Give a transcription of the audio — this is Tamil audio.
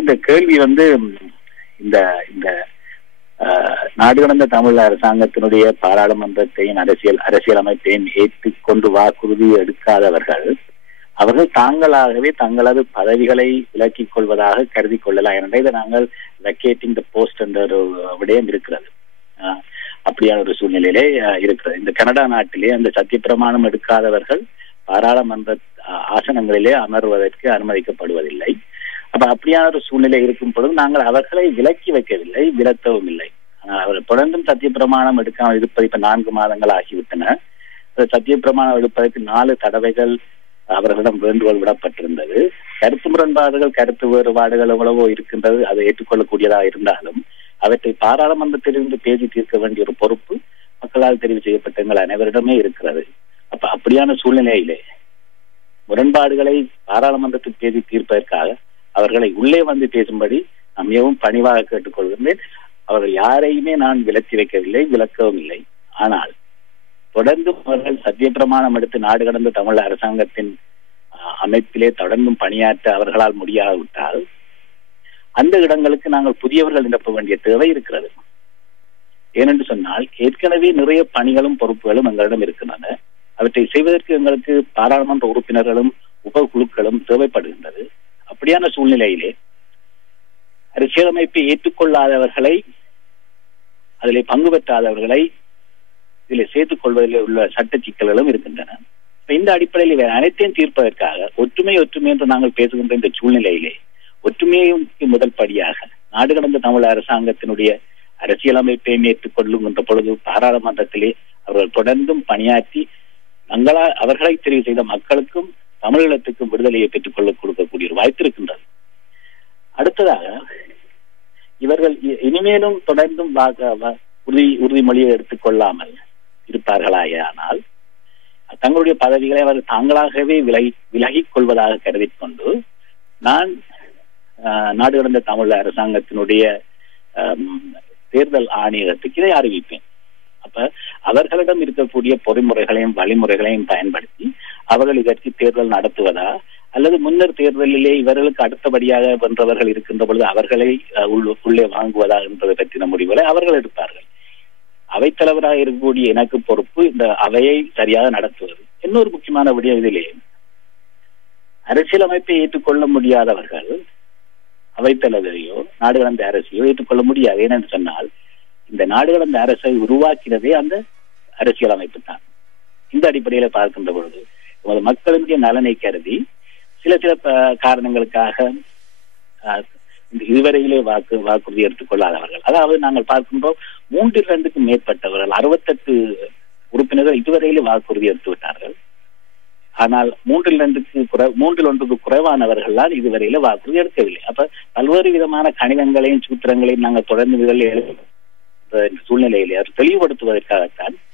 இந்த கேள்வி இந்த இந்த நாடு கடந்த தமிழ் அரசாங்கத்தினுடைய பாராளுமன்றத்தையும் அரசியலமைப்பையும் ஏற்றுக்கொண்டு வாக்குறுதி எடுக்காதவர்கள் அவர்கள் தாங்களாகவே தங்களது பதவிகளை விலக்கிக் கொள்வதாக கருதி கொள்ளலாம். ஏனென்றால் இதை நாங்கள் வெக்கேட்டிங் த போஸ்ட் என்ற ஒரு விடயம் இருக்கிறது. அப்படியான ஒரு சூழ்நிலையிலே இருக்கிறது. இந்த கனடா நாட்டிலே அந்த சத்தியப்பிரமாணம் எடுக்காதவர்கள் பாராளுமன்ற ஆசனங்களிலே அமர்வதற்கு அனுமதிக்கப்படுவதில்லை. அப்ப அப்படியான ஒரு சூழ்நிலை இருக்கும் பொழுது நாங்கள் அவர்களை விலக்கி வைக்கவில்லை, விலக்கவும் இல்லை. அவர் தொடர்ந்தும் சத்தியப்பிரமாணம் எடுக்காமல் இருப்பது இப்ப 4 மாதங்கள் ஆகிவிட்டன. சத்தியப்பிரமாணம் எடுப்பதற்கு 4 தடவைகள் அவர்களிடம் வேண்டுகோள் விடப்பட்டிருந்தது. கருத்து முரண்பாடுகள், கருத்து வேறுபாடுகள் எவ்வளவோ இருக்கின்றது. அதை ஏற்றுக்கொள்ளக்கூடியதாக இருந்தாலும் அவற்றை பாராளுமன்றத்திலிருந்து பேசி தீர்க்க வேண்டிய ஒரு பொறுப்பு மக்களால் தெரிவு செய்யப்பட்ட எங்கள் அனைவரிடமே இருக்கிறது. அப்ப அப்படியான சூழ்நிலையிலே முரண்பாடுகளை பாராளுமன்றத்தில் பேசி தீர்ப்பதற்காக அவர்களை உள்ளே வந்து பேசும்படி நான் மிகவும் பணிவாக கேட்டுக்கொள்கின்றேன். அவர்கள் யாரையுமே நான் விலக்கி வைக்கவில்லை, விலக்கவும் இல்லை. ஆனால் தொடர்ந்து அவர்கள் சத்தியப்பிரமாணம் எடுத்து நாடு கடந்த தமிழ் அரசாங்கத்தின் அமைப்பிலே தொடர்ந்தும் பணியாற்ற அவர்களால் முடியாவிட்டால் அந்த இடங்களுக்கு நாங்கள் புதியவர்கள் நிரப்ப வேண்டிய தேவை இருக்கிறது. ஏனென்று சொன்னால் ஏற்கனவே நிறைய பணிகளும் பொறுப்புகளும் எங்களிடம் இருக்கின்றன. அவற்றை செய்வதற்கு எங்களுக்கு பாராளுமன்ற உறுப்பினர்களும் உபகுழுக்களும் தேவைப்படுகின்றது. அப்படியான சூழ்நிலையிலே அரசியலமைப்பை ஏற்றுக்கொள்ளாதவர்களை, அதிலே பங்கு பெற்றாதவர்களை இதில் சேர்த்துக் கொள்வதில் உள்ள சட்ட சிக்கல்களும் இருக்கின்றன. இந்த அடிப்படையில் இவை அனைத்தையும் தீர்ப்பதற்காக ஒற்றுமை என்று நாங்கள் பேசுகின்ற இந்த சூழ்நிலையிலே ஒற்றுமைக்கு முதல் படியாக நாடு கடந்த தமிழ் அரசாங்கத்தினுடைய அரசியலமைப்பையும் ஏற்றுக்கொள்ளுகின்ற பொழுது பாராளுமன்றத்திலே அவர்கள் தொடர்ந்தும் பணியாற்றி அவர்களை தெரிவு செய்த மக்களுக்கும் தமிழீழத்துக்கும் விடுதலையை பெற்றுக் கொள்ள கொடுக்கக்கூடிய ஒரு வாய்ப்பு இருக்கின்றது. அடுத்ததாக இவர்கள் இனிமேலும் தொடர்ந்தும் உறுதிமொழியை எடுத்துக்கொள்ளாமல் இருப்பார்களானால் தங்களுடைய பதவிகளை அவர்கள் தாங்களாகவே விலகிக் கொள்வதாக கருதி கொண்டு நான் நாடு கடந்த தமிழ் அரசாங்கத்தினுடைய தேர்தல் ஆணையகத்துக்கு இதை அறிவிப்பேன். அப்ப அவர்களிடம் இருக்கக்கூடிய பொறிமுறைகளையும் வழிமுறைகளையும் பயன்படுத்தி அவர்கள் இதற்கு தேர்தல் நடத்துவதா அல்லது முன்னர் தேர்தலிலே இவர்களுக்கு அடுத்தபடியாக வென்றவர்கள் இருக்கின்ற பொழுது அவர்களை உள்ளே வாங்குவதா என்பதை பற்றின முடிவுகளை அவர்கள் எடுப்பார்கள். அவைத்தலைவராக இருக்கக்கூடிய எனக்கு பொறுப்பு இந்த அவையை சரியாக நடத்துவது. இன்னொரு முக்கியமான விடயம் இதிலே அரசியலமைப்பை ஏற்றுக்கொள்ள முடியாதவர்கள் அவைத்தலைவரையோ நாடு கடந்த அரசையோ ஏற்றுக்கொள்ள முடியாது. ஏனென்று சொன்னால் இந்த நாடு கடந்த அரசை உருவாக்கினதே அந்த அரசியலமைப்பு தான். இந்த அடிப்படையில பார்க்கின்ற பொழுது மக்களுடைய நலனை கருதி சில காரணங்களுக்காக இதுவரையிலே வாக்குறுதி எடுத்துக்கொள்ளாதவர்கள், அதாவது நாங்கள் பார்க்கின்றோம் 3 மேற்பட்டவர்கள் 68 உறுப்பினர்கள் இதுவரையிலே வாக்குறுதி எடுத்து விட்டார்கள். ஆனால் 3 குறைவானவர்கள் தான் இதுவரையில வாக்குறுதி எடுக்கவில்லை. அப்ப பல்வேறு விதமான கணிதங்களையும் சூத்திரங்களையும் நாங்கள் தொடர்ந்து சூழ்நிலையிலே தெளிவுபடுத்துவதற்காகத்தான்